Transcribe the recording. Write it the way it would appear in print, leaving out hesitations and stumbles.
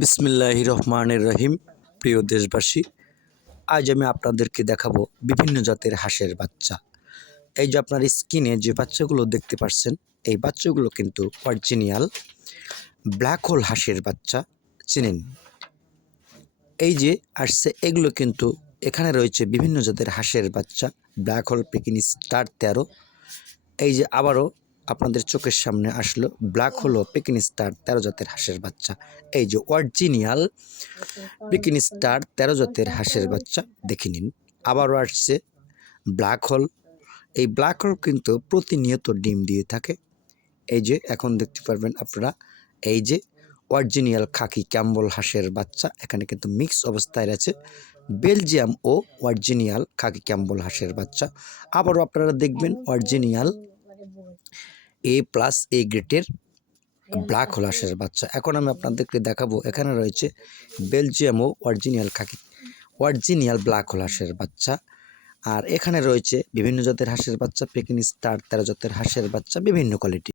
বিসমিল্লাহির রহমানির রহিম। প্রিয় দেশবাসী, আজ আমি আপনাদেরকে দেখাবো বিভিন্ন জাতের হাঁসের বাচ্চা। এই যে আপনার স্ক্রিনে যে বাচ্চাগুলো দেখতে পাচ্ছেন, এই বাচ্চাগুলো কিন্তু অরিজিনাল ব্ল্যাক হোল হাঁসের বাচ্চা। চিনেন? এই যে আসছে, এগুলো কিন্তু এখানে রয়েছে বিভিন্ন জাতের হাঁসের বাচ্চা, ব্ল্যাক হোল পেকিং স্টার 13। এই যে আবারও আপনাদের চোখের সামনে আসলো ব্ল্যাক হোল পেকিং স্টার 13 জাতের হাঁসের বাচ্চা। এই যে অরিজিনাল পেকিং স্টার 13 জাতের হাঁসের বাচ্চা দেখে নিন। আবারও আসছে ব্ল্যাক হোল। এই ব্ল্যাক হোল কিন্তু প্রতিনিয়ত ডিম দিয়ে থাকে। এই যে এখন দেখতে পারবেন আপনারা, এই যে অরিজিনাল খাকি ক্যাম্বল হাঁসের বাচ্চা এখানে কিন্তু মিক্স অবস্থায় আছে, বেলজিয়াম ও অরিজিনাল খাকি ক্যাম্বল হাঁসের বাচ্চা। আবারও আপনারা দেখবেন অরিজিনাল A+ গ্রেডের ব্ল্যাক হোল হাঁসের বাচ্চা। এখন আমি আপনাদেরকে দেখাবো, এখানে রয়েছে বেলজিয়াম ও অরিজিনাল ব্ল্যাক হোল হাঁসের বাচ্চা। আর এখানে রয়েছে বিভিন্ন জাতের হাঁসের বাচ্চা, পেকিং স্টার 13 জাতের হাঁসের বাচ্চা, বিভিন্ন কোয়ালিটি।